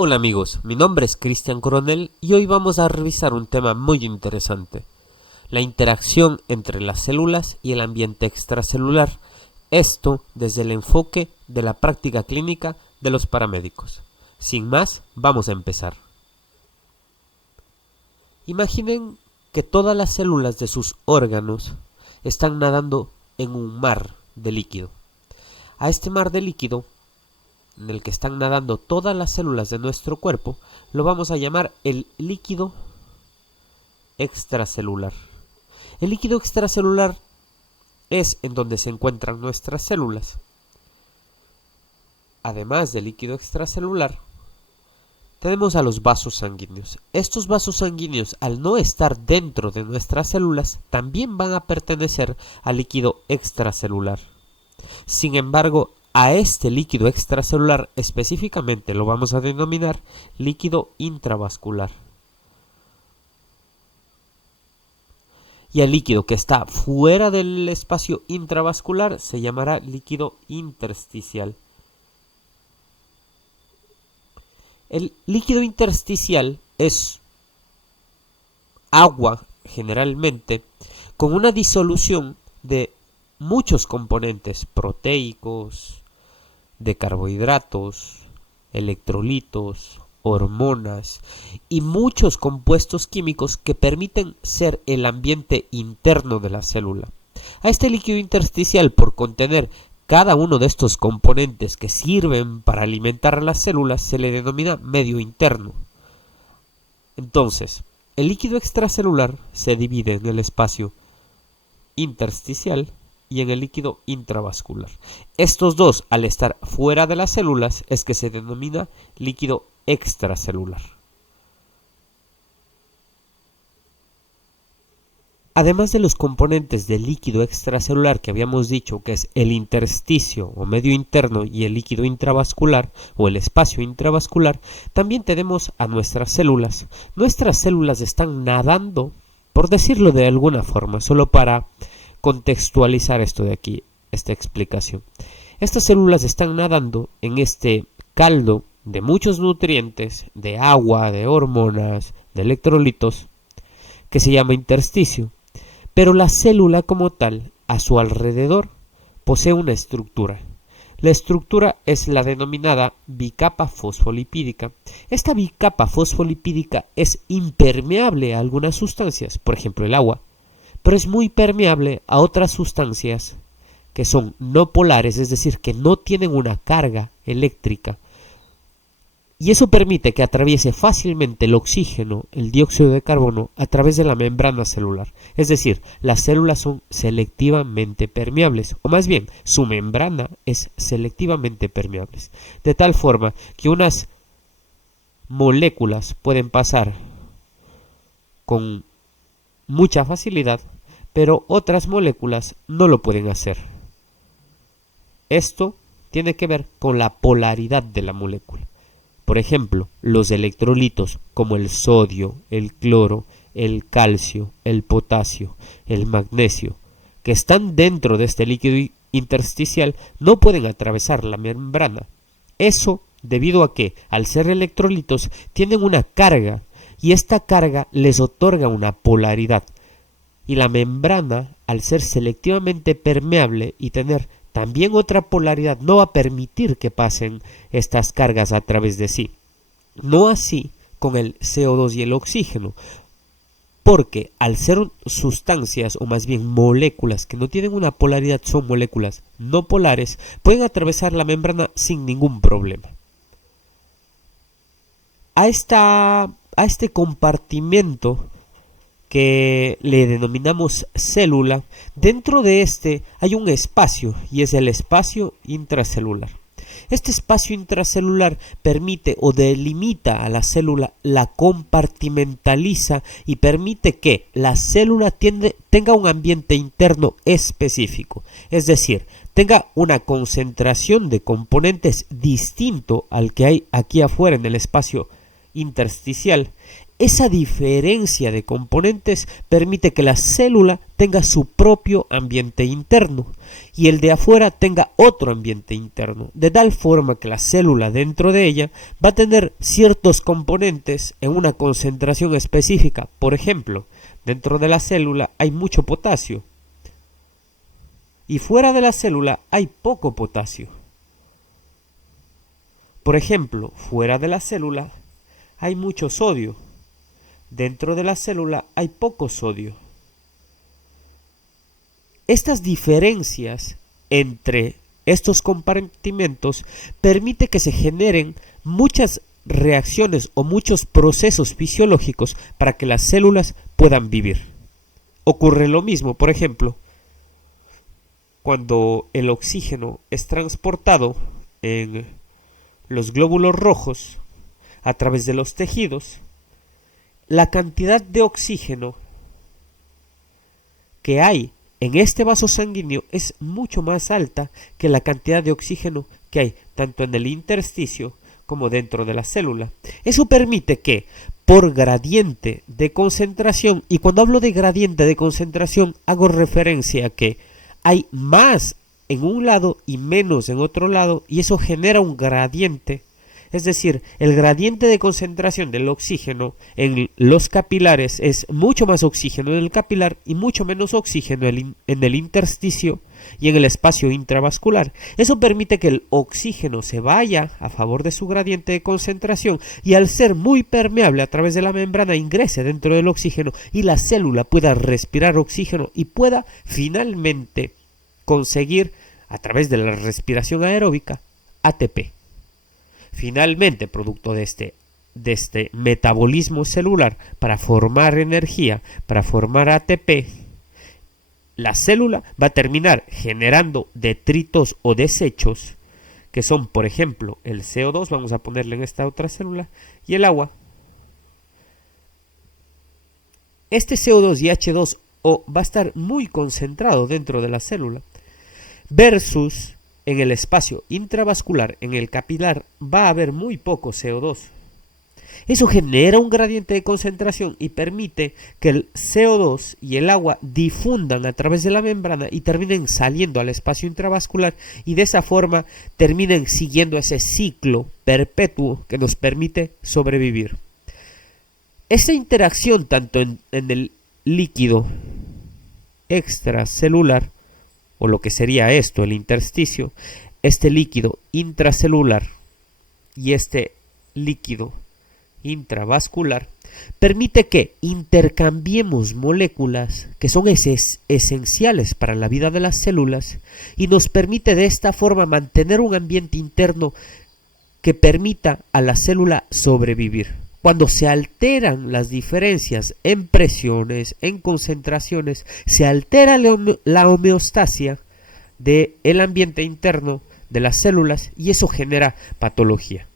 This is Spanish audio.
Hola amigos, mi nombre es Cristian Coronel y hoy vamos a revisar un tema muy interesante, la interacción entre las células y el ambiente extracelular, esto desde el enfoque de la práctica clínica de los paramédicos. Sin más, vamos a empezar. Imaginen que todas las células de sus órganos están nadando en un mar de líquido. A este mar de líquido en el que están nadando todas las células de nuestro cuerpo, lo vamos a llamar el líquido extracelular. El líquido extracelular es en donde se encuentran nuestras células. Además del líquido extracelular, tenemos a los vasos sanguíneos. Estos vasos sanguíneos, al no estar dentro de nuestras células, también van a pertenecer al líquido extracelular. Sin embargo, a este líquido extracelular específicamente lo vamos a denominar líquido intravascular. Y al líquido que está fuera del espacio intravascular se llamará líquido intersticial. El líquido intersticial es agua, generalmente, con una disolución de muchos componentes proteicos, de carbohidratos, electrolitos, hormonas y muchos compuestos químicos que permiten ser el ambiente interno de la célula. A este líquido intersticial, por contener cada uno de estos componentes que sirven para alimentar a las células, se le denomina medio interno. Entonces, el líquido extracelular se divide en el espacio intersticial y en el líquido intravascular. Estos dos, al estar fuera de las células, es que se denomina líquido extracelular. Además de los componentes del líquido extracelular que habíamos dicho que es el intersticio o medio interno y el líquido intravascular o el espacio intravascular, también tenemos a nuestras células. Nuestras células están nadando, por decirlo de alguna forma, solo para contextualizar esto de aquí, esta explicación. Estas células están nadando en este caldo de muchos nutrientes, de agua, de hormonas, de electrolitos, que se llama intersticio. Pero la célula como tal, a su alrededor, posee una estructura. La estructura es la denominada bicapa fosfolipídica. Esta bicapa fosfolipídica es impermeable a algunas sustancias, por ejemplo el agua, pero es muy permeable a otras sustancias que son no polares, es decir, que no tienen una carga eléctrica. Y eso permite que atraviese fácilmente el oxígeno, el dióxido de carbono, a través de la membrana celular. Es decir, las células son selectivamente permeables, o más bien, su membrana es selectivamente permeable. De tal forma que unas moléculas pueden pasar con mucha facilidad, pero otras moléculas no lo pueden hacer. Esto tiene que ver con la polaridad de la molécula. Por ejemplo, los electrolitos como el sodio, el cloro, el calcio, el potasio, el magnesio, que están dentro de este líquido intersticial, no pueden atravesar la membrana. Eso debido a que, al ser electrolitos, tienen una carga, y esta carga les otorga una polaridad. Y la membrana, al ser selectivamente permeable y tener también otra polaridad, no va a permitir que pasen estas cargas a través de sí. No así con el CO2 y el oxígeno, porque al ser sustancias o más bien moléculas que no tienen una polaridad, son moléculas no polares, pueden atravesar la membrana sin ningún problema. A este compartimento que le denominamos célula, dentro de este hay un espacio y es el espacio intracelular. Este espacio intracelular permite o delimita a la célula, la compartimentaliza y permite que la célula tenga un ambiente interno específico, es decir, tenga una concentración de componentes distinto al que hay aquí afuera en el espacio intersticial. Esa diferencia de componentes permite que la célula tenga su propio ambiente interno y el de afuera tenga otro ambiente interno, de tal forma que la célula dentro de ella va a tener ciertos componentes en una concentración específica. Por ejemplo, dentro de la célula hay mucho potasio y fuera de la célula hay poco potasio. Por ejemplo, fuera de la célula hay mucho sodio. Dentro de la célula hay poco sodio. Estas diferencias entre estos compartimentos permite que se generen muchas reacciones o muchos procesos fisiológicos para que las células puedan vivir. Ocurre lo mismo, por ejemplo, cuando el oxígeno es transportado en los glóbulos rojos a través de los tejidos, la cantidad de oxígeno que hay en este vaso sanguíneo es mucho más alta que la cantidad de oxígeno que hay tanto en el intersticio como dentro de la célula. Eso permite que por gradiente de concentración, y cuando hablo de gradiente de concentración hago referencia a que hay más en un lado y menos en otro lado, y eso genera un gradiente. Es decir, el gradiente de concentración del oxígeno en los capilares es mucho más oxígeno en el capilar y mucho menos oxígeno en el intersticio y en el espacio intravascular. Eso permite que el oxígeno se vaya a favor de su gradiente de concentración y al ser muy permeable a través de la membrana ingrese dentro del oxígeno y la célula pueda respirar oxígeno y pueda finalmente conseguir a través de la respiración aeróbica ATP. Finalmente, producto de este metabolismo celular para formar energía, para formar ATP, la célula va a terminar generando detritos o desechos, que son, por ejemplo, el CO2, vamos a ponerle en esta otra célula, y el agua. Este CO2 y H2O va a estar muy concentrado dentro de la célula, versus en el espacio intravascular, en el capilar, va a haber muy poco CO2. Eso genera un gradiente de concentración y permite que el CO2 y el agua difundan a través de la membrana y terminen saliendo al espacio intravascular y de esa forma terminen siguiendo ese ciclo perpetuo que nos permite sobrevivir. Esa interacción tanto en el líquido extracelular, o lo que sería esto, el intersticio, este líquido intracelular y este líquido intravascular, permite que intercambiemos moléculas que son esenciales para la vida de las células y nos permite de esta forma mantener un ambiente interno que permita a la célula sobrevivir. Cuando se alteran las diferencias en presiones, en concentraciones, se altera la homeostasia del ambiente interno de las células y eso genera patología.